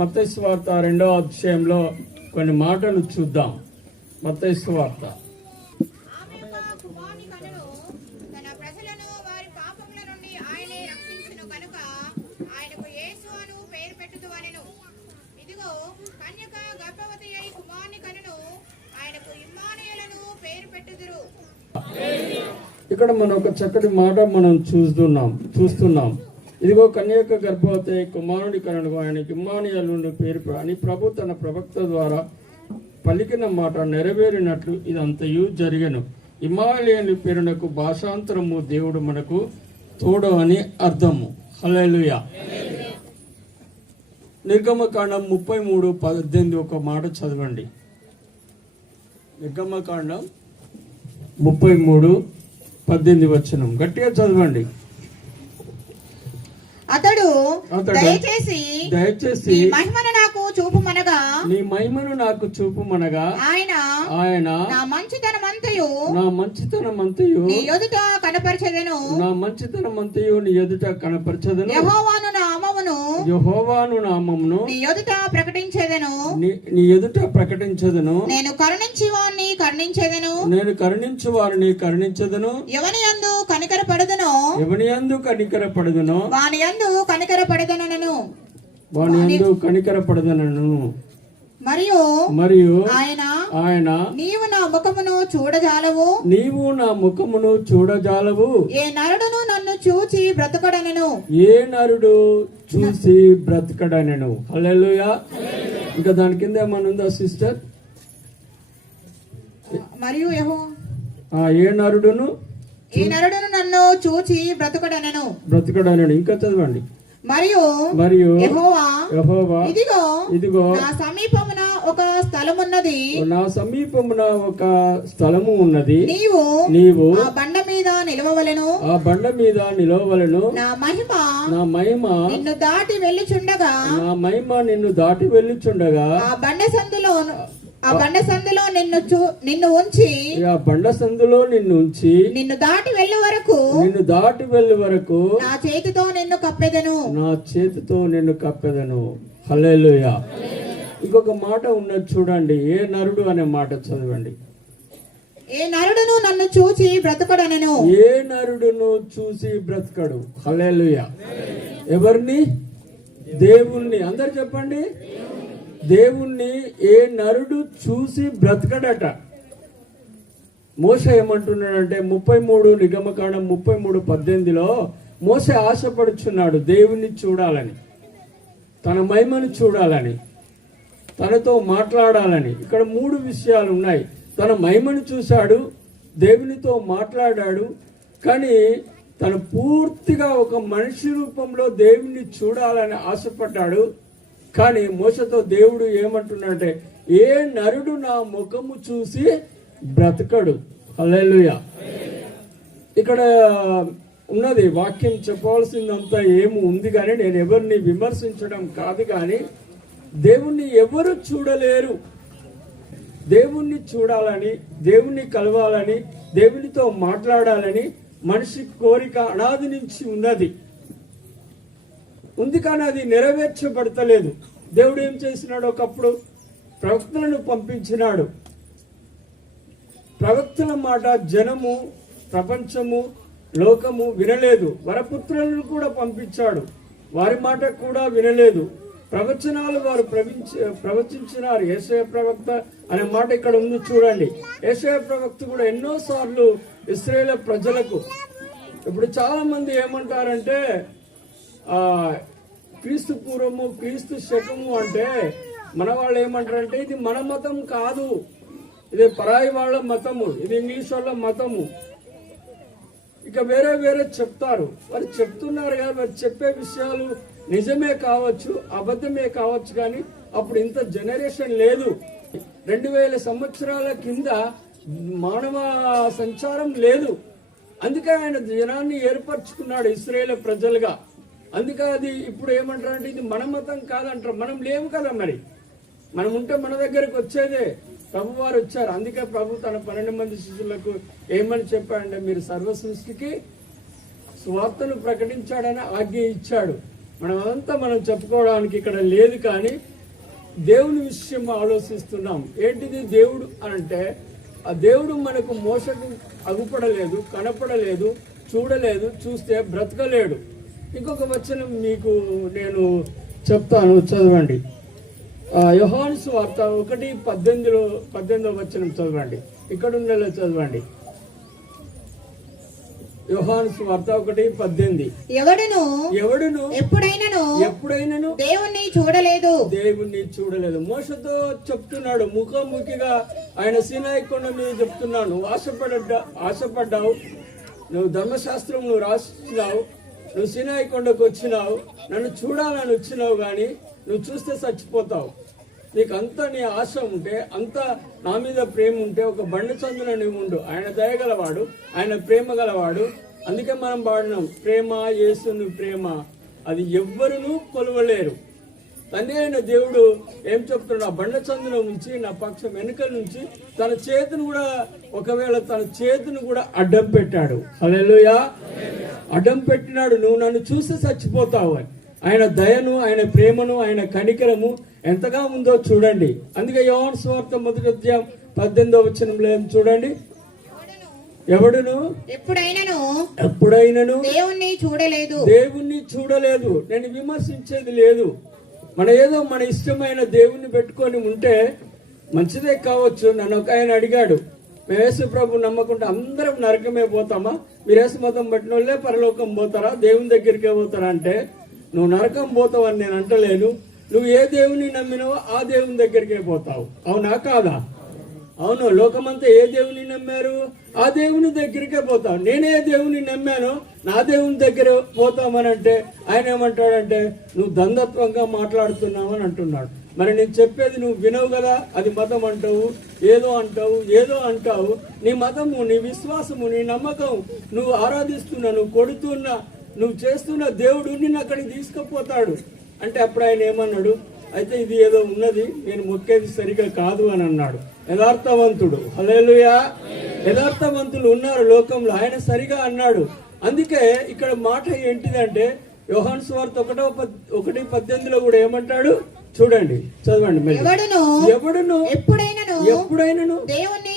మత్తయి సువార్త 2వ అధ్యాయంలో కొన్ని మాటలు చూద్దాం. మత్తయి సువార్త ఇక్కడ మనం ఒక చక్కటి మాట మనం చూస్తున్నాం. ఇదిగో కన్యక గర్భవతి కుమారుని కనుక ఆయనకి ఇమ్మానుయేలు పేరు అని ప్రభు తన ప్రవక్త ద్వారా పలికిన మాట నెరవేరినట్లు ఇదంతయు జరిగెను. ఇమ్మానుయేలు పేరునకు భాషాంతరము దేవుడు మనకు తోడు అని అర్థము. హల్లెలూయా. నిర్గమకాండం 33:18 ఒక మాట చదవండి. నిర్గమకాండం 33:18 వచనం గట్టిగా చదవండి. అతడు దయచేసి నీ మహిమను నాకు చూపుమనగా ఆయన నా మంచితనమంతయు నీ ఎదుట కనపరచెదను యెహోవాను నామమును నీ ఎదుట ప్రకటించెదను నేను కరుణించు వారిని కరుణించెదను ఎవని యందు కనికరపడదునో వాని యందు కనికరపడదనను మరియు ఆయన నీవు నా ముఖమును చూడజాలవు ఏ నరుడు చూసి బ్రతకడనెను. హల్లెలూయా. ఇంకా దాని కింద ఏమన్నా ఉందా సిస్టర్? మరియు ఏ నరుడును నన్ను చూచి బ్రతకడనెను. ఇంకా చదవండి. మరియు యెహోవా ఇదిగో నా సమీపమున ఒక స్థలము ఉన్నది నీవు ఆ బండ మీద నిలవవలెను నా మహిమ నిన్ను దాటి వెళ్ళుచుండగా ఆ బండ సందులో నిన్ను ఉంచి నిన్ను దాటి వెళ్ళే వరకు నా చేతితో నిన్ను కప్పెదను. హల్లెలూయా. ఇంకొక మాట ఉన్నది చూడండి. ఏ నరుడు అనే మాట చదవండి. ఏ నరుడును నన్ను చూసి బ్రతకడు. హల్లెలూయా. ఎవరిని? దేవుణ్ణి. అందరు చెప్పండి. దేవుణ్ణి ఏ నరుడు చూసి బ్రతకడట. మోషే ఏమంటున్నాడంటే నిర్గమకాండం 33:18 మోషే ఆశపడుచున్నాడు దేవుణ్ణి చూడాలని, తన మహిమను చూడాలని, తనతో మాట్లాడాలని. ఇక్కడ 3 విషయాలు ఉన్నాయి. తన మహిమను చూశాడు, దేవునితో మాట్లాడాడు, కానీ తను పూర్తిగా ఒక మనిషి రూపంలో దేవుణ్ణి చూడాలని ఆశపడ్డాడు. కానీ మోషతో దేవుడు ఏమంటున్నాడంటే ఏ నరుడు నా ముఖము చూసి బ్రతకడు. హల్లెలూయా. ఇక్కడ ఉన్నది వాక్యం చెప్పవలసిందంతా ఏమి ఉంది, కానీ నేను ఎవరిని విమర్శించడం కాదు. కానీ దేవుణ్ణి ఎవరు చూడలేరు. దేవుణ్ణి చూడాలని, దేవుణ్ణి కలవాలని, దేవునితో మాట్లాడాలని మనిషి కోరిక అనాది నుంచి ఉంది, కానీ అది నెరవేర్చబడతలేదు. దేవుడు ఏం చేసినాడు? ఒకప్పుడు ప్రవక్తలను పంపించినాడు. ప్రవక్తల మాట జనము, ప్రపంచము, లోకము వినలేదు. వరపుత్రులను కూడా పంపించాడు, వారి మాట కూడా వినలేదు. ప్రవచనాలు వారు ప్రవచించినారు. యేషయా ప్రవక్త అనే మాట ఇక్కడ ఉంది చూడండి. యేషయా ప్రవక్త కూడా ఎన్నోసార్లు ఇశ్రాయేలు ప్రజలకు, ఇప్పుడు చాలా మంది ఏమంటారంటే క్రీస్తు పూర్వము, క్రీస్తు శకము అంటే మన వాళ్ళు ఏమంటారంటే ఇది మన మతం కాదు, ఇది పరాయి వాళ్ళ మతము, ఇది ఇంగ్లీష్ వాళ్ళ మతము. ఇక వేరే చెప్తారు. వారు చెప్తున్నారు కదా, వారు చెప్పే విషయాలు నిజమే కావచ్చు, అబద్ధమే కావచ్చు, కానీ అప్పుడు ఇంత జనరేషన్ లేదు. 2000 సంవత్సరాల కింద మానవ సంచారం లేదు. అందుకే ఆయన జనాన్ని ఏర్పరచుకున్నాడు ఇశ్రాయేలు ప్రజలుగా. అందుకే అది ఇప్పుడు ఏమంటారంటే ఇది మన మతం కాదంటారు. మనం లేవు కదా, మరి మనం ఉంటే మన దగ్గరకు వచ్చేదే. ప్రభు వారు వచ్చారు. అందుకే ప్రభు తన 12 మంది శిష్యులకు ఏమని చెప్పాడంటే మీరు సర్వ సృష్టికి సువార్తను ప్రకటించాడని ఆజ్ఞ ఇచ్చాడు. మనం చెప్పుకోవడానికి ఇక్కడ లేదు, కానీ దేవుని విషయం ఆలోచిస్తున్నాం. ఏంటిది దేవుడు అంటే, ఆ దేవుడు మనకు మోసకు అగుపడలేదు, కనపడలేదు, చూడలేదు, చూస్తే బ్రతకలేడు. ఇంకొక వచనం మీకు నేను చెప్తాను, చదవండి. యోహాను సువార్త 1:18 వచనం చదవండి. ఇక్కడ ఉండేలా చదవండి. యోహాను సువార్త 1:18. ఎవడును ఎప్పుడైనను దేవుణ్ణి చూడలేదు. మోసతో చెప్తున్నాడు, ముఖాముఖిగా ఆయన సీనాయి కొండ మీద చెప్తున్నాను, ఆశపడ్డావు, నువ్వు ధర్మశాస్త్రం నువ్వు రాసినావు, నువ్వు సీనాయి కొండకు వచ్చినావు, నన్ను చూడాలని వచ్చినావు, కానీ నువ్వు చూస్తే చచ్చిపోతావు. నీకు అంత నీ ఆశ ఉంటే, అంత నా మీద ప్రేమ ఉంటే, ఒక బండి చందున నువ్వు ఉండు. ఆయన దయగలవాడు, ఆయన ప్రేమ గలవాడు. అందుకే మనం పాడినాం, ప్రేమ యేసుని ప్రేమ అది ఎవ్వరునూ కొలవలేరు. తండ్రి అయిన దేవుడు ఏం చెప్తున్నాడు, ఆ బండ చందున ఉంచి నా పక్షం వెనుక నుంచి తన చేతిని కూడా అడ్డం పెట్టాడు. హల్లెలూయా. అడ్డం పెట్టినాడు, నువ్వు నన్ను చూసి చచ్చిపోతావు అని. ఆయన దయను, ఆయన ప్రేమను, ఆయన కనికరము ఎంతగా ఉందో చూడండి. అందుకే యోహాను సువార్త 1:18 వచనంలో చూడండి, ఎవడును ఎప్పుడైనను దేవుణ్ణి చూడలేదు. నేను విమర్శించేది లేదు. మన ఇష్టమైన దేవుణ్ణి పెట్టుకొని ఉంటే మంచిదే కావచ్చు. నన్ను ఒక ఆయన అడిగాడు, మేము యేసు ప్రభు నమ్మకుంటే అందరం నరకమే పోతామా? మీరు యేసు మతం పట్టిన వాళ్ళే పరలోకం పోతారా, దేవుని దగ్గరికే పోతారా అంటే, నువ్వు నరకం పోతావని నేను అంటలేను. నువ్వు ఏ దేవుని నమ్మినావో ఆ దేవుని దగ్గరికే పోతావు. అవునా కాదా? అవును. లోకమంతా ఏ దేవుని నమ్మారు, ఆ దేవుని దగ్గరికే పోతావు. నేనే దేవుని నమ్మాను, నా దేవుని దగ్గర పోతామని అంటే ఆయన ఏమంటాడంటే, నువ్వు దందత్వంగా మాట్లాడుతున్నావు అని అంటున్నాడు. మరి నేను చెప్పేది నువ్వు వినవు కదా, అది మతం అంటావు, ఏదో అంటావు. నీ మతము, నీ విశ్వాసము, నీ నమ్మకం, నువ్వు ఆరాధిస్తున్నా, నువ్వు కొడుతున్నా, నువ్వు చేస్తున్న దేవుడు నిన్ను అక్కడికి తీసుకుపోతాడు. అంటే అప్పుడు ఆయన ఏమన్నాడు, అయితే ఇది ఏదో ఉన్నది, నేను మొక్కేది సరిగా కాదు అని అన్నాడు. యథార్థవంతుడు. హల్లెలూయా. యథార్థవంతులు ఉన్నారు లోకంలో, ఆయన సరిగా అన్నాడు. అందుకే ఇక్కడ మాట ఏంటిదంటే, యోహాను సువార్త 1:18 కూడా ఏమంటాడు చూడండి, చదవండి. ఎవడును ఎప్పుడైనను దేవుణ్ణి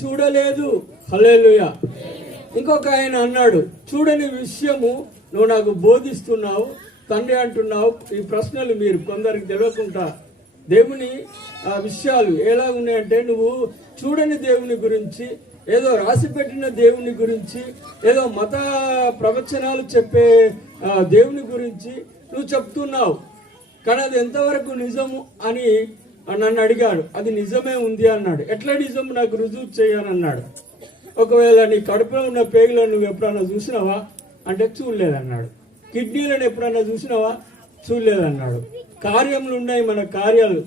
చూడలేదు. హల్లెలూయా. ఇంకొక ఆయన అన్నాడు, చూడని విషయము నువ్వు నాకు బోధిస్తున్నావు తండ్రి అంటున్నావు. ఈ ప్రశ్నలు మీరు కొందరికి తెలియకుండా, దేవుని విషయాలు ఎలా ఉన్నాయంటే, నువ్వు చూడని దేవుని గురించి, ఏదో రాసి పెట్టిన దేవుని గురించి, ఏదో మత ప్రవచనాలు చెప్పే దేవుని గురించి నువ్వు చెప్తున్నావు. కానీ అది ఎంతవరకు నిజము అని నన్ను అడిగాడు. అది నిజమే ఉంది అన్నాడు. ఎట్లా నిజం, నాకు రుజువు చేయనన్నాడు. ఒకవేళ నీ కడుపులో ఉన్న పేగులను నువ్వు ఎప్పుడన్నా చూసినావా అంటే చూడలేదన్నాడు. కిడ్నీలను ఎప్పుడన్నా చూసినావా చూడలేదన్నాడు. కార్యములు ఉన్నాయి, మన కార్యాలు,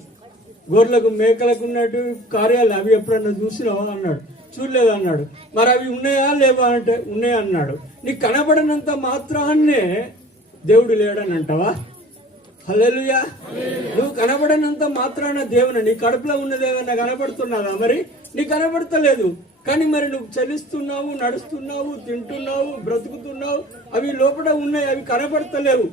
గొర్రెలకు మేకలకు ఉన్నట్టు కార్యాలు, అవి ఎప్పుడన్నా చూసినావా అన్నాడు. చూడలేదన్నాడు. మరి అవి ఉన్నాయా లేవా అంటే ఉన్నాయన్నాడు. నీకు కనబడినంత మాత్రాన్నే దేవుడు లేడని అంటావా? హల్లెలూయా. నువ్వు కనబడినంత మాత్రాన దేవుని, నీ కడుపులో ఉన్నదేమన్నా కనబడుతున్నదా? మరి నీకు కనబడతలేదు, కానీ మరి నువ్వు చలిస్తున్నావు, నడుస్తున్నావు, తింటున్నావు, బ్రతుకుతున్నావు, అవి లోపల ఉన్నాయి, అవి కనబడతలేవు,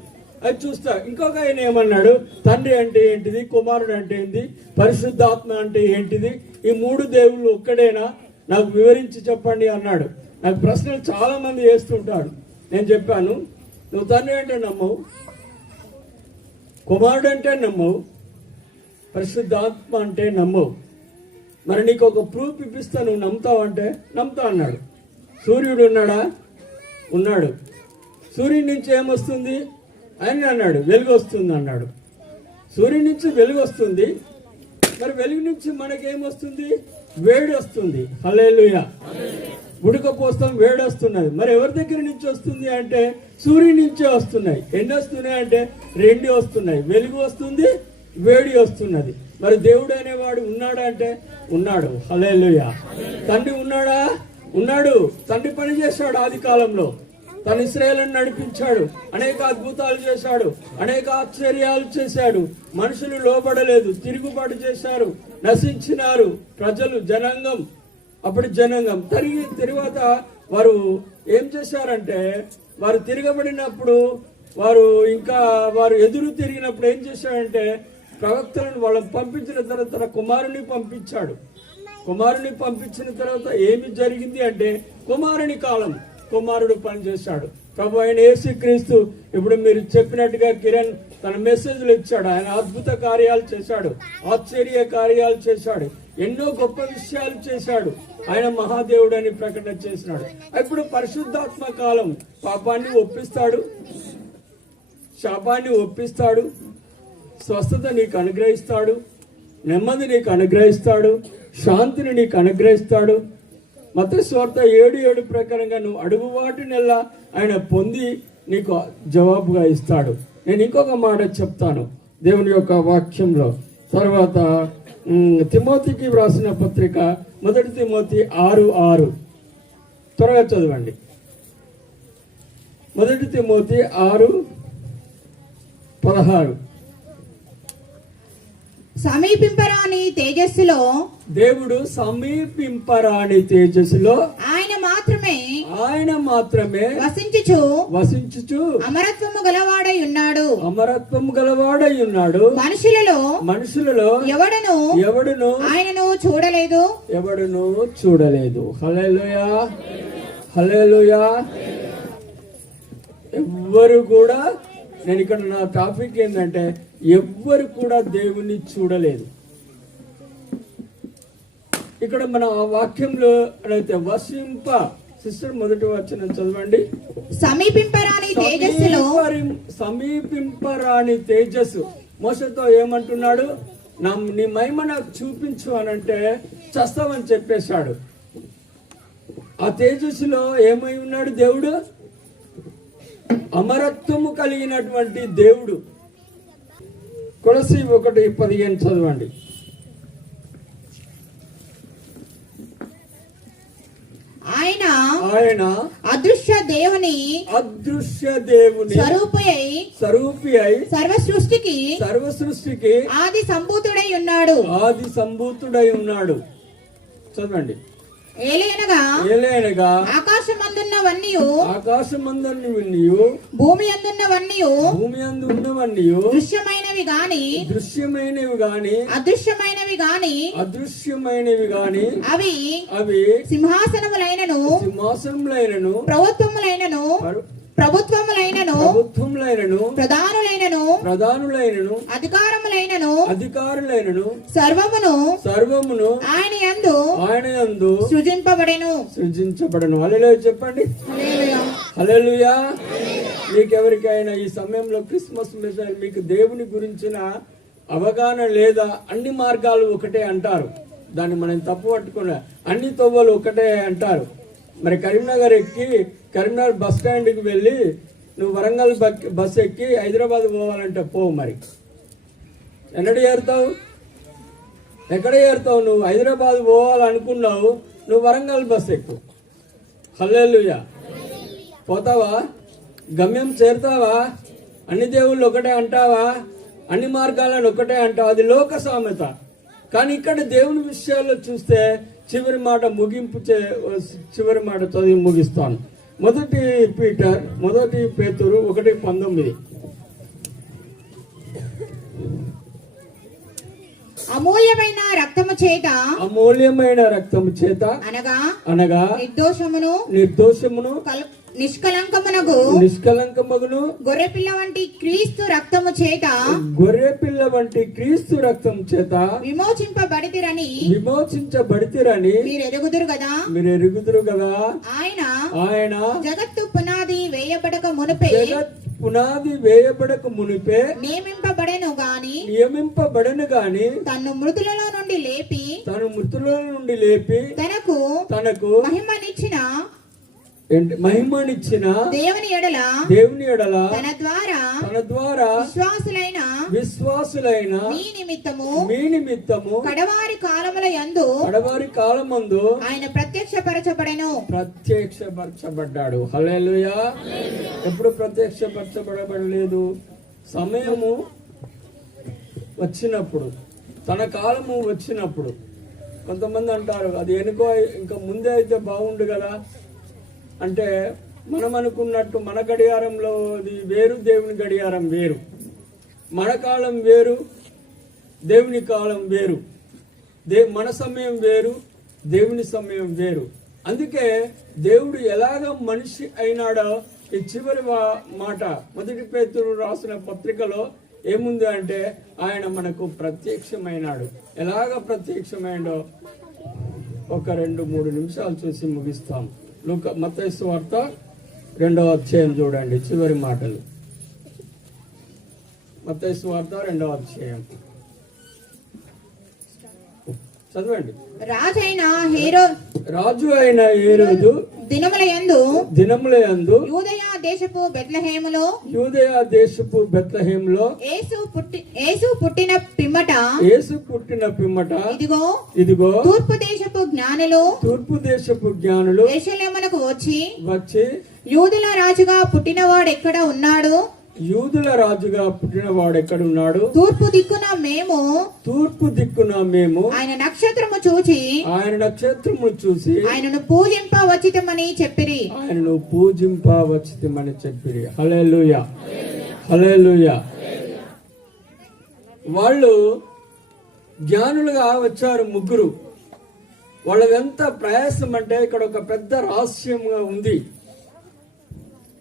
అది చూస్తా. ఇంకొక ఆయన ఏమన్నాడు, తండ్రి అంటే ఏంటిది, కుమారుడు అంటే ఏంటి, పరిశుద్ధాత్మ అంటే ఏంటిది, ఈ 3 దేవుళ్ళు ఒక్కడేనా, నాకు వివరించి చెప్పండి అన్నాడు. నాకు ప్రశ్నలు చాలా మంది వేస్తుంటాడు. నేను చెప్పాను, నువ్వు తండ్రి అంటే నమ్మవు, కుమారుడు అంటే నమ్మవు, పరిశుద్ధాత్మ అంటే నమ్మవు. మరి నీకు ఒక ప్రూఫ్ ఇప్పిస్తా, నువ్వు నమ్ముతావు అంటే నమ్ముతా అన్నాడు. సూర్యుడు ఉన్నాడా? ఉన్నాడు. సూర్యుడి నుంచి ఏమొస్తుంది అని అన్నాడు, వెలుగు వస్తుంది అన్నాడు. సూర్యుడి నుంచి వెలుగు వస్తుంది, మరి వెలుగు నుంచి మనకేమొస్తుంది? వేడి వస్తుంది. హల్లెలూయా. ఉడకపోస్తాం, వేడి వస్తున్నది. మరి ఎవరి దగ్గర నుంచి వస్తుంది అంటే సూర్యుడి నుంచే వస్తున్నాయి. ఎన్ని వస్తున్నాయి అంటే 2 వస్తున్నాయి. వెలుగు వస్తుంది, వేడి వస్తున్నది. మరి దేవుడు అనేవాడు ఉన్నాడా అంటే ఉన్నాడు. హల్లెలూయా. తండ్రి ఉన్నాడా? ఉన్నాడు. తండ్రి పని చేశాడు ఆది కాలంలో. తన ఇశ్రాయేలును నడిపించాడు, అనేక అద్భుతాలు చేశాడు, అనేక ఆశ్చర్యాలు చేశాడు. మనుషులు లోబడలేదు, తిరుగుబాటు చేశారు, నశించినారు ప్రజలు, జనాంగం. అప్పుడు జనాంగం తర్వాత వారు ఏం చేశారంటే, వారు తిరగబడినప్పుడు వారు ఎదురు తిరిగినప్పుడు ఏం చేశాడంటే ప్రవక్తలను వాళ్ళని పంపించిన తర్వాత తన కుమారుని పంపించాడు. కుమారుని పంపించిన తర్వాత ఏమి జరిగింది అంటే కుమారుని కాలం, కుమారుడు పనిచేశాడు. ప్రభు అయిన యేసుక్రీస్తు ఇప్పుడు మీరు చెప్పినట్టుగా కిరణ్ తన మెసేజ్లు ఇచ్చాడు. ఆయన అద్భుత కార్యాలు చేశాడు, ఆశ్చర్య కార్యాలు చేశాడు, ఎన్నో గొప్ప విషయాలు చేశాడు. ఆయన మహాదేవుడు అని ప్రకటన చేసినాడు. ఇప్పుడు పరిశుద్ధాత్మ కాలం పాపాన్ని ఒప్పిస్తాడు, శాపాన్ని ఒప్పిస్తాడు, స్వస్థత నీకు అనుగ్రహిస్తాడు, నెమ్మది నీకు అనుగ్రహిస్తాడు, శాంతిని నీకు అనుగ్రహిస్తాడు. మత్తయి సువార్త 7:7 ప్రకారంగా నువ్వు అడుగు వాటినెల్లా ఆయన పొంది నీకు జవాబుగా ఇస్తాడు. నేను ఇంకొక మాట చెప్తాను దేవుని యొక్క వాక్యంలో. తర్వాత తిమోతికి వ్రాసిన పత్రిక 1 తిమోతి 6:6 త్వరగా చదవండి. 1 తిమోతి 6:16 సమీపింపరాని తేజస్సులో, దేవుడు సమీపింపరాని తేజస్సులో ఆయన మాత్రమే వసించుచు అమరత్వము గలవాడై ఉన్నాడు. మనుషులలో ఎవడును ఆయనను చూడలేదు. హల్లెలూయా, హల్లెలూయా. ఎవ్వరు కూడా, నేను ఇక్కడ నా టాపిక్ ఏంటంటే ఎవ్వరు కూడా దేవుని చూడలేదు. ఇక్కడ మన వాక్యంలో అయితే వసింప, సిస్టర్ మొదటి వచనం చదవండి. సమీపింపరాని తేజస్సు. మోషతో ఏమంటున్నాడు? నీ మహిమ నాకు చూపించు అనంటే చస్తామని చెప్పేశాడు. ఆ తేజస్సులో ఏమై ఉన్నాడు దేవుడు? అమరత్వము కలిగినటువంటి దేవుడు. కొలసి 1:15 చదవండి. ఆయన అదృశ్య దేవుని స్వరూపి అయి సర్వ సృష్టికి ఆది సంభూతుడై ఉన్నాడు. చదవండి. ఏలయనగా ఆకాశమందున్నవన్నీయు భూమి అందున్నవన్నీయు దృశ్యమైనవి గాని అదృశ్యమైనవి గాని అవి సింహాసనములైనను ప్రభుత్వములైనను ప్రధానులైనను అధికారములైనను సర్వమును ఆయన యందు సృజించబడెను. హల్లెలూయా చెప్పండి. హల్లెలూయా. మీకెవరికైనా ఈ సమయంలో క్రిస్మస్ మెసేజ్ మీకు దేవుని గురించిన అవగాహన లేదా? అన్ని మార్గాలు ఒకటే అంటారు, దాన్ని మనం తప్పు పట్టుకున్నా. అన్ని తవ్వలు ఒకటే అంటారు. మరి కరీంనగర్ బస్ స్టాండ్కి వెళ్ళి నువ్వు వరంగల్ బస్ ఎక్కి హైదరాబాద్ పోవాలంటే పోవు. మరి ఎక్కడ ఏరుతావు? నువ్వు హైదరాబాద్ పోవాలనుకున్నావు, నువ్వు వరంగల్ బస్ ఎక్కు. హల్లెలూయా. పోతావా? గమ్యం చేరుతావా? అన్ని దేవుళ్ళు ఒకటే అంటావా? అన్ని మార్గాలను ఒకటే అంటావా? అది లోక సామెత. కానీ ఇక్కడ దేవుని విషయాల్లో చూస్తే చివరి మాట చదివి ముగిస్తాను. 1 పేతురు 1:19 అమూల్యమైన రక్తము చేత అనగా నిర్దోషమును నిష్కలంకమును గొర్రెపిల్ల వంటి క్రీస్తు రక్తము చేత విమోచించబడితిరని మీరు ఎరుగుదురు కదా. ఆయన జగత్తు పునాది వేయబడక మునిపే నియమింపబడెను గాని తను మృతులలో నుండి లేపి తనకు మహిమనిచ్చిన దేవుని ఎడల తన ద్వారా విశ్వాసులైన మీ నిమిత్తము కడవారి కాలమందు ఆయన ప్రత్యక్షపరచబడ్డాడు. హల్లెలూయా. ఎప్పుడు ప్రత్యక్షపరచబడలేదు? సమయము వచ్చినప్పుడు, తన కాలము వచ్చినప్పుడు. కొంతమంది అంటారు అది ఇంకా ముందే అయితే బాగుండు కదా అంటే మనం అనుకున్నట్టు మన గడియారంలో అది వేరు, దేవుని గడియారం వేరు. మన కాలం వేరు, దేవుని కాలం వేరు. మన సమయం వేరు, దేవుని సమయం వేరు. అందుకే దేవుడు ఎలాగ మనిషి అయినాడో ఈ చివరి మాట 1 పేతురు రాసిన పత్రికలో ఏముంది అంటే, ఆయన మనకు ప్రత్యక్షమైనాడు. ఎలాగ ప్రత్యక్షమైండో ఒక 2-3 నిమిషాలు చూసి ముగిస్తాం. మత్తయి సువార్త 2వ అధ్యాయం చూడండి, చివరి మాటలు. మత్తయి సువార్త 2వ అధ్యాయం చదవండి. రాజు అయిన హేరోదు దినముల యందు యూదయ దేశపు బెత్లెహేములో యేసు పుట్టిన పిమ్మట ఇదిగో తూర్పు దేశపు జ్ఞానులు యెరూషలేమునకు వచ్చి యూదుల రాజుగా పుట్టినవాడు ఎక్కడ ఉన్నాడు? తూర్పు దిక్కున మేము ఆయన నక్షత్రము చూచి ఆయనను పూజింపవచ్చితమని చెప్పిరి. హల్లెలూయా, హల్లెలూయా. వాళ్ళు జ్ఞానులుగా వచ్చారు ముగ్గురు. వాళ్ళదెంత ప్రయాసం అంటే ఇక్కడ ఒక పెద్ద రహస్యంగా ఉంది.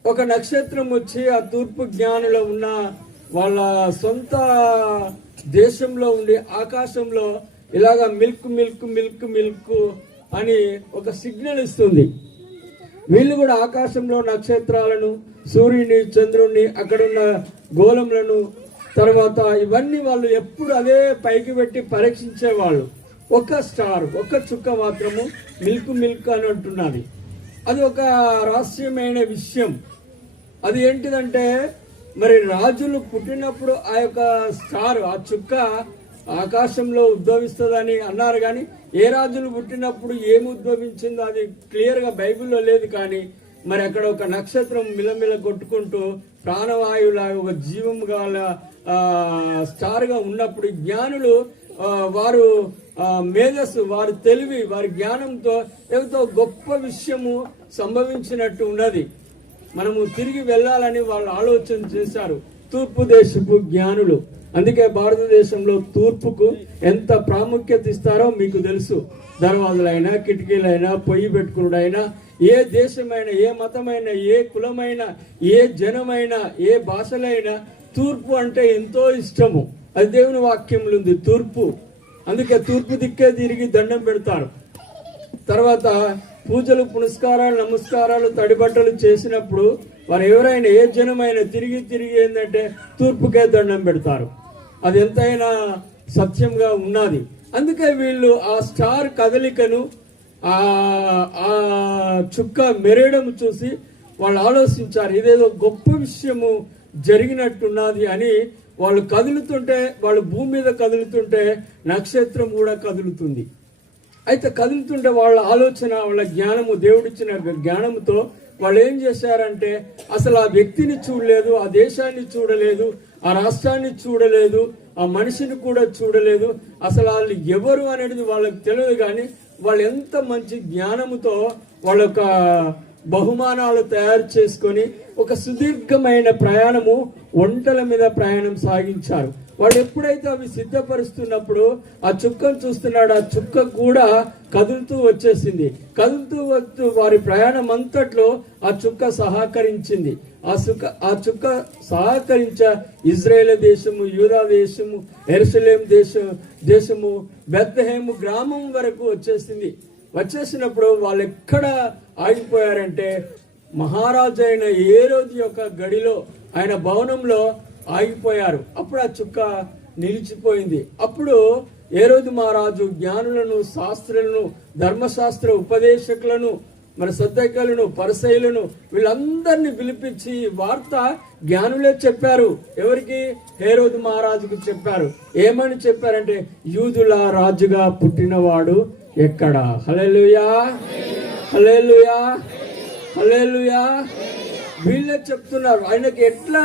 ఒక నక్షత్రం వచ్చి ఆ తూర్పు జ్ఞానులో ఉన్న వాళ్ళ సొంత దేశంలో ఉండి ఆకాశంలో ఇలాగా మిల్క్ మిల్క్ మిల్క్ మిల్క్ అని ఒక సిగ్నల్ ఇస్తుంది. వీళ్ళు కూడా ఆకాశంలో నక్షత్రాలను, సూర్యుని, చంద్రుణ్ణి, అక్కడున్న గోళములను, తర్వాత ఇవన్నీ వాళ్ళు ఎప్పుడు అదే పైకి పెట్టి పరీక్షించేవాళ్ళు. ఒక స్టార్, ఒక చుక్క మాత్రము మిల్క్ మిల్క్ అని అంటున్నది. అది ఒక రహస్యమైన విషయం. అది ఏంటిదంటే, మరి రాజులు పుట్టినప్పుడు ఆ యొక్క స్టార్, ఆ చుక్క ఆకాశంలో ఉద్భవిస్తుందని అన్నారు. కానీ ఏ రాజులు పుట్టినప్పుడు ఏమి ఉద్భవించిందో అది క్లియర్గా బైబిల్లో లేదు. కానీ మరి అక్కడ ఒక నక్షత్రం మిలమిల కొట్టుకుంటూ ప్రాణవాయువులాగా ఒక జీవం గల స్టార్గా ఉన్నప్పుడు జ్ఞానులు వారు మేధస్సు, వారి తెలివి, వారి జ్ఞానంతో ఎంతో గొప్ప విషయము సంభవించినట్టు ఉన్నది. మనము తిరిగి వెళ్ళాలని వాళ్ళు ఆలోచన చేశారు, తూర్పు దేశపు జ్ఞానులు. అందుకే భారతదేశంలో తూర్పుకు ఎంత ప్రాముఖ్యత ఇస్తారో మీకు తెలుసు. దర్వాజులైనా, కిటికీలైనా, పొయ్యి పెట్టుకున్నాడైనా, ఏ దేశమైనా, ఏ మతమైనా, ఏ కులమైనా, ఏ జనమైనా, ఏ భాషలైనా తూర్పు అంటే ఎంతో ఇష్టము. అది దేవుని వాక్యంలో ఉంది, తూర్పు. అందుకే తూర్పు దిక్కే తిరిగి దండం పెడతారు. తర్వాత పూజలు, పునస్కారాలు, నమస్కారాలు, తడిబట్టలు చేసినప్పుడు వారు ఎవరైనా ఏ జనమైనా తిరిగి తిరిగి ఏంటంటే తూర్పుకే దండం పెడతారు. అది ఎంతైనా సత్యంగా ఉన్నది. అందుకే వీళ్ళు ఆ స్టార్ కదలికను, ఆ చుక్క మెరేయడం చూసి వాళ్ళు ఆలోచించారు, ఇదేదో గొప్ప విషయము జరిగినట్టున్నది అని. వాళ్ళు కదులుతుంటే, వాళ్ళు భూమి మీద కదులుతుంటే నక్షత్రం కూడా కదులుతుంది. అయితే కదులుతుంటే వాళ్ళ ఆలోచన, వాళ్ళ జ్ఞానము, దేవుడిచ్చిన జ్ఞానంతో వాళ్ళు ఏం చేశారంటే అసలు ఆ వ్యక్తిని చూడలేదు, ఆ దేశాన్ని చూడలేదు, ఆ రాష్ట్రాన్ని చూడలేదు, ఆ మనిషిని కూడా చూడలేదు. అసలు వాళ్ళు ఎవరు అనేది వాళ్ళకి తెలియదు. కానీ వాళ్ళు ఎంత మంచి జ్ఞానముతో వాళ్ళ యొక్క బహుమానాలు తయారు చేసుకొని ఒక సుదీర్ఘమైన ప్రయాణము, ఒంటల మీద ప్రయాణం సాగించారు. వాళ్ళు ఎప్పుడైతే అవి సిద్ధపరుస్తున్నప్పుడు ఆ చుక్కను చూస్తున్నాడు, ఆ చుక్క కూడా కదులుతూ వచ్చేసింది. కదులుతూ వస్తూ వారి ప్రయాణం అంతట్లో ఆ చుక్క సహకరించింది. ఆ చుక్క సహకరించ ఇజ్రాయేల్ దేశము, యూదా దేశము, యెరూషలేం దేశము, బెత్లెహేము గ్రామం వరకు వచ్చేసింది. వచ్చేసినప్పుడు వాళ్ళు ఎక్కడ ఆగిపోయారంటే మహారాజు అయిన హేరోదు యొక్క గడిలో, ఆయన భవనంలో ఆగిపోయారు. అప్పుడు ఆ చుక్క నిలిచిపోయింది. అప్పుడు హేరోదు మహారాజు జ్ఞానులను, శాస్త్రులను, ధర్మశాస్త్ర ఉపదేశకులను, మరి సద్దైకలను, పరిసయ్యులను వీళ్ళందరినీ పిలిపించి వార్త జ్ఞానులే చెప్పారు. ఎవరికి? హేరోదు మహారాజుకు చెప్పారు. ఏమని చెప్పారంటే, యూదుల రాజుగా పుట్టినవాడు ఎక్కడ? హల్లెలూయా, హల్లెలూయా, హల్లెలూయా. వీళ్ళే చెప్తున్నారు. ఆయనకి ఎట్లా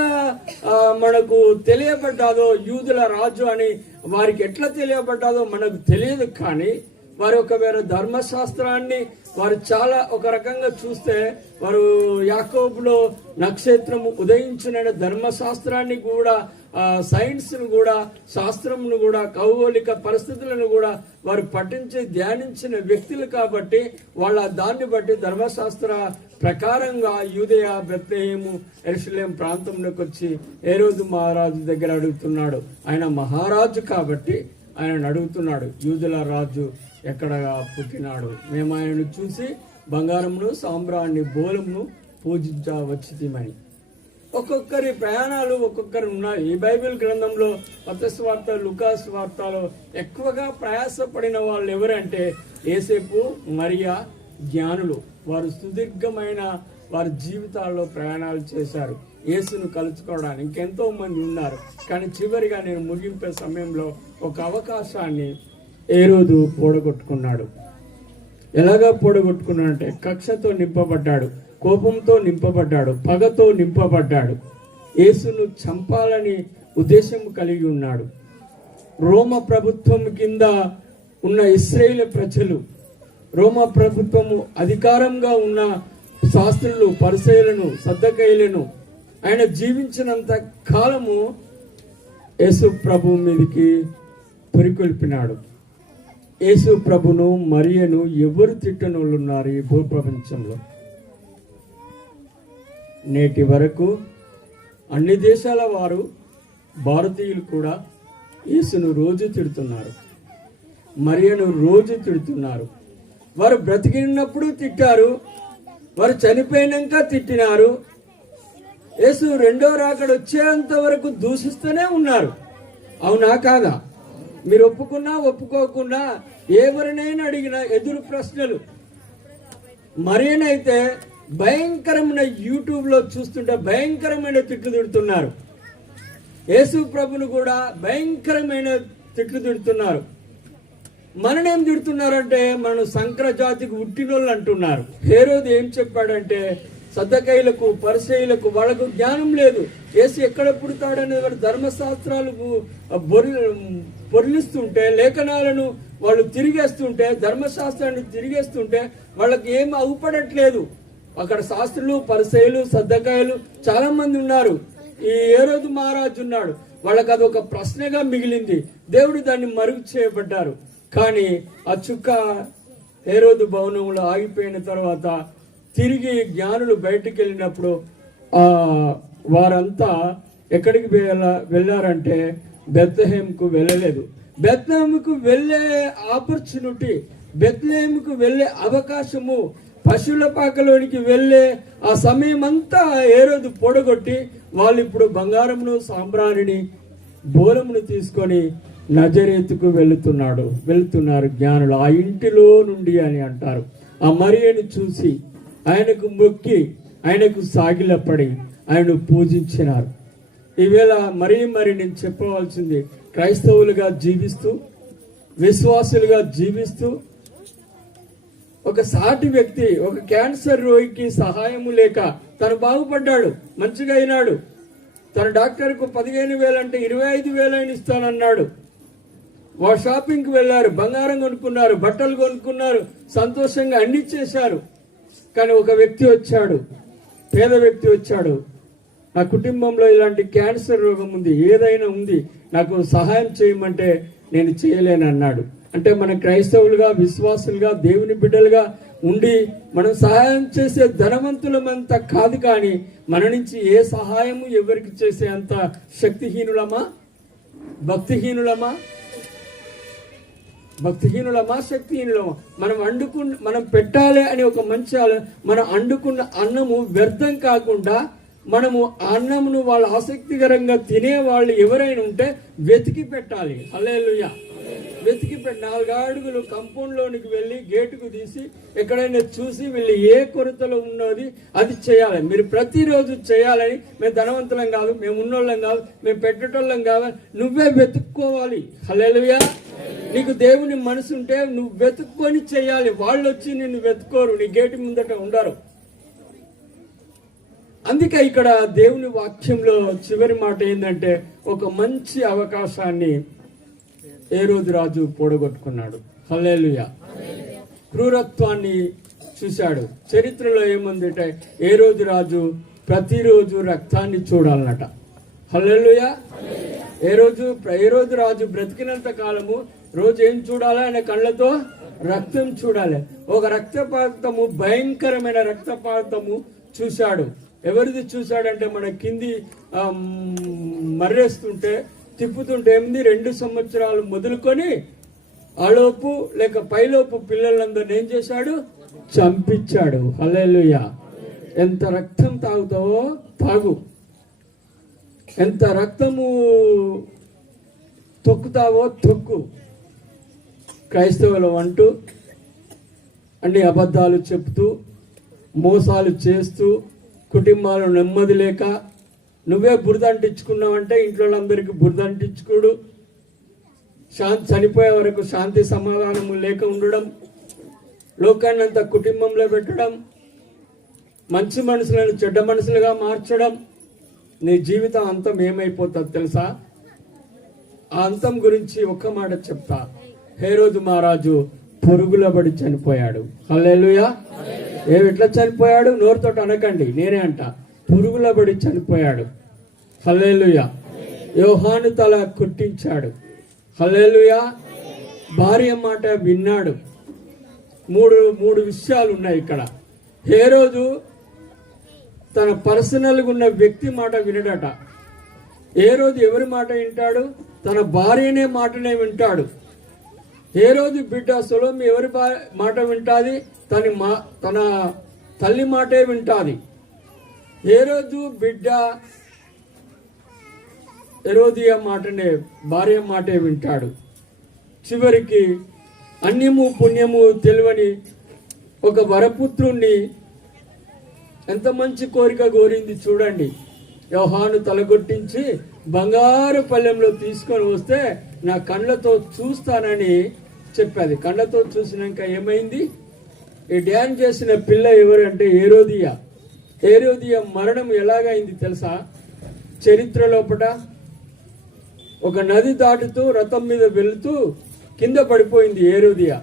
మనకు తెలియబడ్డాదో యూదుల రాజు అని వారికి ఎట్లా తెలియబడ్డాదో మనకు తెలియదు. కానీ వారి ఒక వేరే ధర్మశాస్త్రాన్ని వారు చాలా ఒక రకంగా చూస్తే వారు యాకోబులో నక్షత్రము ఉదయించిన ధర్మశాస్త్రాన్ని కూడా సైన్స్ ను కూడా శాస్త్రమును కూడా ఖగోళిక పరిస్థితులను కూడా వారు పఠించి ధ్యానించిన వ్యక్తులు కాబట్టి వాళ్ళ దాన్ని బట్టి ధర్మశాస్త్ర ప్రకారంగా యూదయ బెత్లెహేము యెరూషలేం ప్రాంతంలోకి వచ్చి హేరోదు మహారాజు దగ్గర అడుగుతున్నాడు. ఆయన మహారాజు కాబట్టి ఆయన అడుగుతున్నాడు, యూదుల రాజు ఎక్కడ పుట్టినాడు? మేము ఆయనను చూసి బంగారమును సాంబ్రాన్ని బోలమును పూజించవచ్చిమని. ఒక్కొక్కరి ప్రయాణాలు ఒక్కొక్కరు ఉన్నాయి. ఈ బైబిల్ గ్రంథంలో మత్తయి సువార్త, లూకా సువార్తలో ఎక్కువగా ప్రయాసపడిన వాళ్ళు ఎవరంటే యేసేపు, మరియా జ్ఞానులు. వారు సుదీర్ఘమైన వారి జీవితాల్లో ప్రయాణాలు చేశారు యేసును కలుసుకోవడానికి. ఇంకెంతో మంది ఉన్నారు. కానీ చివరిగా నేను ముగింపే సమయంలో ఒక అవకాశాన్ని హేరోదు పోడగొట్టుకున్నాడు. ఎలాగా పోడగొట్టుకున్నాడంటే కక్షతో నింపబడ్డాడు, కోపంతో నింపబడ్డాడు, పగతో నింపబడ్డాడు. యేసును చంపాలని ఉద్దేశం కలిగి ఉన్నాడు. రోమ ప్రభుత్వం కింద ఉన్న ఇశ్రాయేలు ప్రజలు, రోమ ప్రభుత్వము అధికారంగా ఉన్న శాస్త్రులు, పరిసయ్యులను, సద్దకయ్యులను ఆయన జీవించినంత కాలము యేసు ప్రభు మీదకి పురికొల్పినాడు. యేసు ప్రభును మరియను ఎవరు తిట్టనోళ్ళు ఉన్నారు ఈ భూప్రపంచంలో? నేటి వరకు అన్ని దేశాల వారు, భారతీయులు కూడా యేసును రోజు తిడుతున్నారు, మరియను రోజు తిడుతున్నారు. వారు బ్రతికినప్పుడు తిట్టారు, వారు చనిపోయినాక తిట్టినారు. యేసు రెండో రాకడ వచ్చేంత వరకు దూషిస్తూనే ఉన్నారు. అవునా కాదా? మీరు ఒప్పుకున్నా ఒప్పుకోకుండా ఎవరినైనా అడిగిన ఎదురు ప్రశ్నలు. మరియనైతే భయంకరమైన యూట్యూబ్లో చూస్తుంటే భయంకరమైన తిట్లు తిడుతున్నారు. యేసు ప్రభును కూడా భయంకరమైన తిట్లు తిడుతున్నారు. మననేం తిడుతున్నారంటే మనం సంకర జాతికి ఉట్టినోళ్ళు అంటున్నారు. హేరోదు ఏం చెప్పాడంటే సద్దకయ్యులకు, పరిసయ్యులకు వాళ్ళకు జ్ఞానం లేదు. యేసు ఎక్కడ పుడతాడనే వారు ధర్మశాస్త్రాలకు పొర్లిస్తుంటే, లేఖనాలను వాళ్ళు తిరిగేస్తుంటే, ధర్మశాస్త్రాన్ని తిరిగేస్తుంటే వాళ్ళకి ఏం అవుపడట్లేదు. అక్కడ శాస్త్రులు, పరిసయ్యులు, సద్దకాయలు చాలా మంది ఉన్నారు. ఈ హేరోదు మహారాజు ఉన్నాడు. వాళ్ళకి అది ఒక ప్రశ్నగా మిగిలింది. దేవుడు దాన్ని మరుగు చేయబడ్డారు. కానీ ఆ చుక్క హేరోదు భవనంలో ఆగిపోయిన తర్వాత తిరిగి జ్ఞానులు బయటికి వెళ్ళినప్పుడు వారంతా ఎక్కడికి వెళ్ళారంటే బెత్లెహేముకు వెళ్ళలేదు. బెత్లెహేముకు వెళ్ళే ఆపర్చునిటీ, బెత్లెహేముకు వెళ్ళే అవకాశము, పశువుల పాకలోనికి వెళ్ళే ఆ సమయం అంతా హేరోదు పొడగొట్టి వాళ్ళు ఇప్పుడు బంగారమును, సాంబ్రాణిని, బోలమును తీసుకొని నజరేతుకు వెళుతున్నారు జ్ఞానులు. ఆ ఇంటిలో నుండి అని అంటారు. ఆ మరియను చూసి ఆయనకు మొక్కి ఆయనకు సాగిలపడి ఆయనను పూజించినారు. ఈవేళ మరి నేను చెప్పవలసింది, క్రైస్తవులుగా జీవిస్తూ, విశ్వాసులుగా జీవిస్తూ, ఒక సాటి వ్యక్తి, ఒక క్యాన్సర్ రోగికి సహాయము లేక తను బాగుపడ్డాడు, మంచిగా అయినాడు. తన డాక్టర్కు 15,000 అంటే 25,000 ఇస్తానన్నాడు. వాడు షాపింగ్కి వెళ్ళారు, బంగారం కొనుక్కున్నారు, బట్టలు కొనుక్కున్నారు, సంతోషంగా అన్ని చేశారు. కానీ ఒక వ్యక్తి వచ్చాడు, పేద వ్యక్తి వచ్చాడు, నా కుటుంబంలో ఇలాంటి క్యాన్సర్ రోగం ఉంది, ఏదైనా ఉంది, నాకు సహాయం చేయమంటే నేను చేయలేను అన్నాడు. అంటే మన క్రైస్తవులుగా, విశ్వాసులుగా, దేవుని బిడ్డలుగా ఉండి మనం సహాయం చేసే ధనవంతులమంతా కాదు, కానీ మన నుంచి ఏ సహాయము ఎవరికి చేసే అంత శక్తిహీనులమా, భక్తిహీనులమా, శక్తిహీనులమా? మనం పెట్టాలి అని ఒక మంచి మనం వండుకున్న అన్నము వ్యర్థం కాకుండా మనము అన్నమును వాళ్ళు ఆసక్తికరంగా తినే వాళ్ళు ఎవరైనా ఉంటే వెతికి పెట్టాలి. హల్లెలూయా. వెతికి 4 అడుగులు కంపౌండ్ లోనికి వెళ్ళి గేటుకు తీసి ఎక్కడైనా చూసి వీళ్ళు ఏ కొరతలో ఉన్నది అది చేయాలి. మీరు ప్రతిరోజు చేయాలని. మేము ధనవంతులం కాదు, మేము ఉన్నోళ్ళం కాదు, మేము పెట్టేటోళ్ళం కాదు, నువ్వే వెతుక్కోవాలి. హల్లెలూయా. నీకు దేవుని మనసు ఉంటే నువ్వు వెతుక్కొని చేయాలి. వాళ్ళు వచ్చి నిన్ను వెతుక్కోరు, నీ గేటు ముందట ఉండరు. అందుకే ఇక్కడ దేవుని వాక్యంలో చివరి మాట ఏంటంటే, ఒక మంచి అవకాశాన్ని హేరోదు రాజు పోడగొట్టుకున్నాడు. హల్లెలూయా. క్రూరత్వాన్ని చూశాడు. చరిత్రలో ఏముందంటే ఏ రోజు రాజు ప్రతిరోజు రక్తాన్ని చూడాలన్నట. హల్లెలూయా. ఏ రోజు రాజు బ్రతికినంత కాలము రోజు ఏం చూడాలి? ఆయన కళ్ళతో రక్తం చూడాలి. ఒక రక్తపాతము, భయంకరమైన రక్తపాతము చూశాడు. ఎవరిది చూశాడంటే మన కింది మర్రేస్తుంటే తిప్పుతుంటే 2 సంవత్సరాలు మొదలుకొని ఆలోపు లేక పైలోపు పిల్లలందరిని ఏం చేశాడు? చంపించాడు. హల్లెలూయా. ఎంత రక్తం తాగుతావో తాగు, ఎంత రక్తము తొక్కుతావో తొక్కు. క్రైస్తవులు అంటూ అన్ని అబద్ధాలు చెప్తూ మోసాలు చేస్తూ కుటుంబాలు నెమ్మది లేక నువ్వే బురద అంటించుకున్నావంటే ఇంట్లో అందరికీ బురద అంటించుకోడు, చనిపోయే వరకు శాంతి సమాధానము లేక ఉండడం, లోకాన్ని అంతా కుటుంబంలో పెట్టడం, మంచి మనుషులను చెడ్డ మనుషులుగా మార్చడం. నీ జీవితం అంతం ఏమైపోతుంది తెలుసా? ఆ అంతం గురించి ఒక్క మాట చెప్తా. హేరోదు మహారాజు పురుగుల పడి చనిపోయాడు. హల్లెలూయా. ఎట్లా చనిపోయాడు? నోరుతో అనకండి, నేనే అంట. పురుగుల పడి చనిపోయాడు. హల్లెలూయా. యోహాను తల కొట్టించాడు. హల్లెలూయా. భార్య మాట విన్నాడు. మూడు విషయాలు ఉన్నాయి ఇక్కడ. హేరోదు తన పర్సనల్గా ఉన్న వ్యక్తి మాట వినడట. ఏ రోజు ఎవరి మాట వింటాడు? తన భార్యనే మాటనే వింటాడు. ఏ రోజు బిడ్డ సొలొమోను ఎవరి మాట వింటాది? తన తల్లి మాటే వింటాది. ఏ రోజు బిడ్డ హెరోదియా మాటనే, భార్య మాటే వింటాడు. చివరికి అన్యము పుణ్యము తెలియని ఒక వరపుత్రుణ్ణి ఎంత మంచి కోరిక కోరింది చూడండి. యోహాను తలగొట్టించి బంగారు పళ్ళెంలో తీసుకొని వస్తే నా కళ్ళతో చూస్తానని చెప్పాది. కళ్ళతో చూసినాక ఏమైంది? ఈ డ్యాన్ చేసిన పిల్ల ఎవరు అంటే హేరోదియా. హేరోదియా మరణం ఎలాగైంది తెలుసా? చరిత్ర లోపట ఒక నది దాటుతూ రథం మీద వెళుతూ కింద పడిపోయింది హేరోదియా.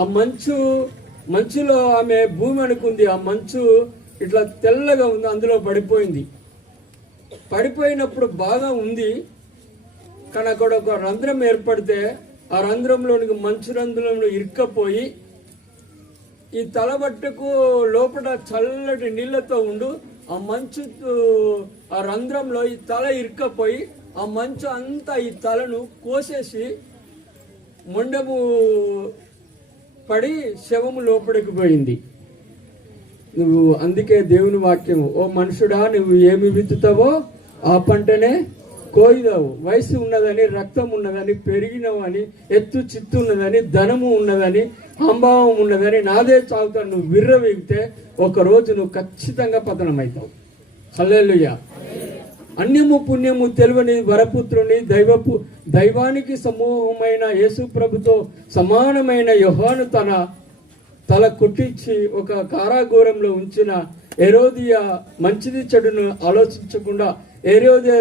ఆ మంచులో ఆమె భూమి అనుకుంది. ఆ మంచు ఇట్లా తెల్లగా ఉంది, అందులో పడిపోయింది. పడిపోయినప్పుడు బాగా ఉంది, కానీ అక్కడ ఒక రంధ్రం ఏర్పడితే ఆ రంధ్రంలోనికి మంచు రంధ్రంలో ఇరుక్కపోయి ఈ తలబట్టకు లోపల చల్లటి నీళ్లతో ఉండు ఆ మంచు ఆ రంధ్రంలో ఈ తల ఇరుక్కపోయి ఆ మంచు అంతా ఈ తలను కోసేసి మొండము పడి శవము లోపలికి పోయింది. నువ్వు అందుకే దేవుని వాక్యం, ఓ మనుషుడా నువ్వు ఏమి విత్తుతావో ఆ పంటనే కోయిదావు. వయసు ఉన్నదని, రక్తం ఉన్నదని, పెరిగినవని, ఎత్తు చిత్తు ఉన్నదని, ధనము ఉన్నదని, అంభావం ఉన్నదని నాదే చావుతాను నువ్వు విర్రవీగితే ఒకరోజు నువ్వు ఖచ్చితంగా పతనం అవుతావు. హల్లెలూయా. అన్యము పుణ్యము తెలియని వరపుత్రుని దైవానికి సమూహమైన యేసు ప్రభుతో సమానమైన యోహాను తల కుట్టించి ఒక కారాగృహంలో ఉంచిన హేరోదియా మంచిది చెడును ఆలోచించకుండా, హేరోదియా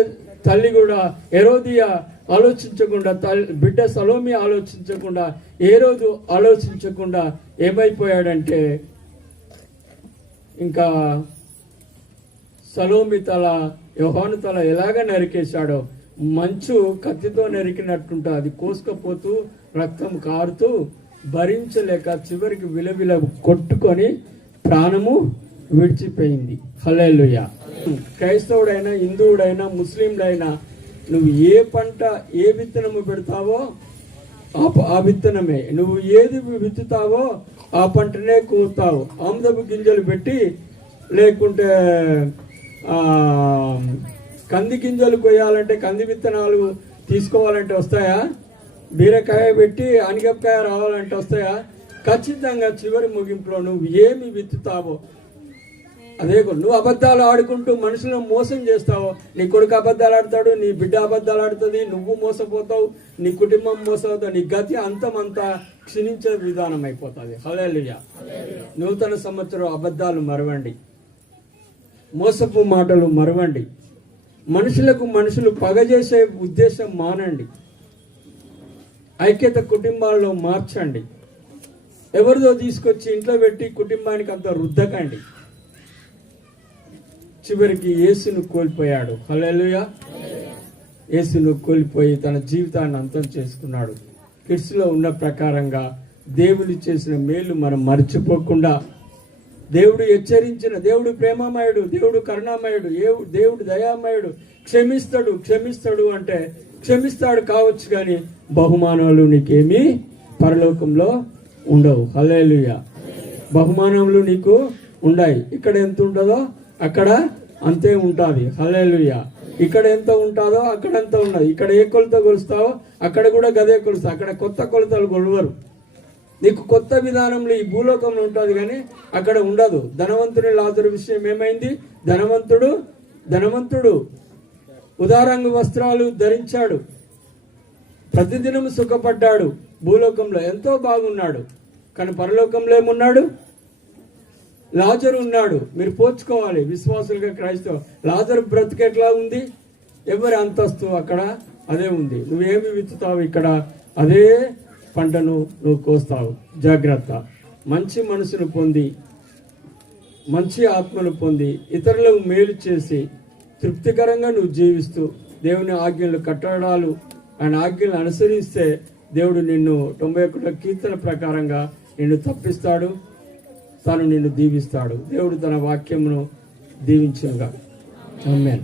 తల్లి కూడా హేరోదియా ఆలోచించకుండా, బిడ్డ సలోమి ఆలోచించకుండా, హేరోదు ఆలోచించకుండా ఏమైపోయాడంటే ఇంకా సలోమి తల యోహాను తల ఎలాగ నరికేశాడో మంచు కత్తితో నరికినట్టుంటా అది కోసుకపోతూ రక్తం కారుతూ భరించలేక చివరికి విలవిల కొట్టుకొని ప్రాణము విడిచిపోయింది. హల్లెలూయా. క్రైస్తవుడైనా, హిందువుడైనా, ముస్లిండైనా నువ్వు ఏ పంట ఏ విత్తనము పెడతావో ఆ విత్తనమే, నువ్వు ఏది విత్తుతావో ఆ పంటనే కోస్తావు. ఆముదపు గింజలు పెట్టి లేకుంటే కంది గింజలు కొయ్యాలంటే కంది విత్తనాలు తీసుకోవాలంటే వస్తాయా? బీరకాయ పెట్టి అనగపకాయ రావాలంటే వస్తాయా? ఖచ్చితంగా చివరి ముగింపులో నువ్వు ఏమి విత్తుతావో అదే. నువ్వు అబద్ధాలు ఆడుకుంటూ మనుషులను మోసం చేస్తావో, నీ కొడుకు అబద్ధాలు ఆడతాడు, నీ బిడ్డ అబద్ధాలు ఆడుతుంది, నువ్వు మోసపోతావు, నీ కుటుంబం మోసపోతావు, నీ గతి అంతా క్షీణించే విధానం అయిపోతుంది. హల్లెలూయా. నూతన సంవత్సరం అబద్ధాలు మరవండి, మోసపు మాటలు మరవండి, మనుషులు పగజేసే ఉద్దేశం మానండి, ఐక్యత కుటుంబాల్లో మార్చండి. ఎవరిదో తీసుకొచ్చి ఇంట్లో పెట్టి కుటుంబానికి అంత రుద్దకండి. చివరికి యేసును కోల్పోయాడు. హల్లెలూయా. యేసును కోల్పోయి తన జీవితాన్ని అంతం చేసుకున్నాడు. కిడ్స్లో ఉన్న ప్రకారంగా దేవుడు చేసిన మేలు మనం మర్చిపోకుండా, దేవుడు హెచ్చరించిన, దేవుడు ప్రేమమయుడు, దేవుడు కరుణామయుడు, దేవుడు దయామయుడు, క్షమిస్తాడు అంటే క్షమిస్తాడు కావచ్చు, కానీ బహుమానాలు నీకేమీ పరలోకంలో ఉండవు. హల్లెలూయా. బహుమానములు నీకు ఉన్నాయి. ఇక్కడ ఎంత ఉంటుందో అక్కడ అంతే ఉంటుంది. హల్లెలూయా. ఇక్కడ ఎంత ఉంటుందో అక్కడ ఎంత ఉన్నది. ఇక్కడ ఏ కొలత కొలుస్తావో అక్కడ కూడా గదే కొలుస్తావు. అక్కడ కొత్త కొలతలు కొలవరు. నీకు కొత్త విధానంలో ఈ భూలోకంలో ఉంటుంది, కానీ అక్కడ ఉండదు. ధనవంతుని లాజరు విషయం ఏమైంది? ధనవంతుడు ఉదారంగు వస్త్రాలు ధరించాడు, ప్రతిదినం సుఖపడ్డాడు, భూలోకంలో ఎంతో బాగున్నాడు. కానీ పరలోకంలో ఏమున్నాడు? లాజరు ఉన్నాడు. మీరు పోల్చుకోవాలి విశ్వాసులుగా, క్రైస్తవ. లాజరు బ్రతికెట్లా ఉంది? ఎవరి అంతస్తు అక్కడ అదే ఉంది. నువ్వేమి విత్తుతావు ఇక్కడ అదే పంటను నువ్వు కోస్తావు. జాగ్రత్త. మంచి మనసును పొంది, మంచి ఆత్మను పొంది, ఇతరులకు మేలు చేసి తృప్తికరంగా నువ్వు జీవిస్తూ దేవుని ఆజ్ఞలు, కట్టడాలు, ఆయన ఆజ్ఞలు అనుసరిస్తే దేవుడు నిన్ను 91 కీర్తన ప్రకారంగా నిన్ను తప్పిస్తాడు, తాను నిన్ను దీవిస్తాడు. దేవుడు తన వాక్యమును దీవించుగా. ఆమేన్.